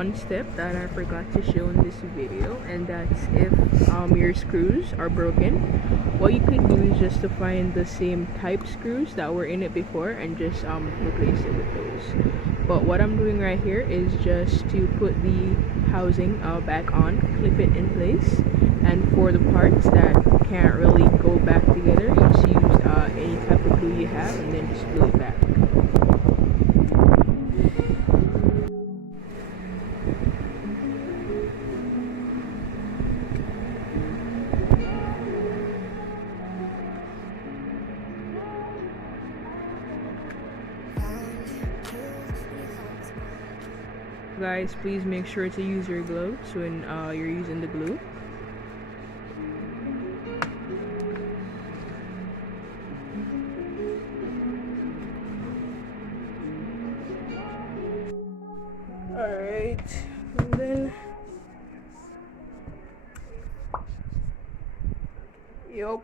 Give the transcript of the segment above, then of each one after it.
one step that I forgot to show in this video, and that's if your screws are broken, what you could do is just to find the same type screws that were in it before and just replace it with those. But what I'm doing right here is just to put the housing back on, clip it in place, and for the parts that can't really go back together, you just use any type of glue you have and then just glue it back. Guys, please make sure to use your gloves when you're using the glue. Alright, and then yup,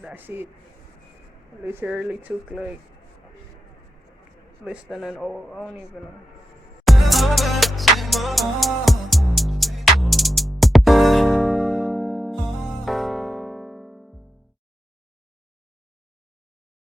that's it. Literally took like less than an hour. I don't even know.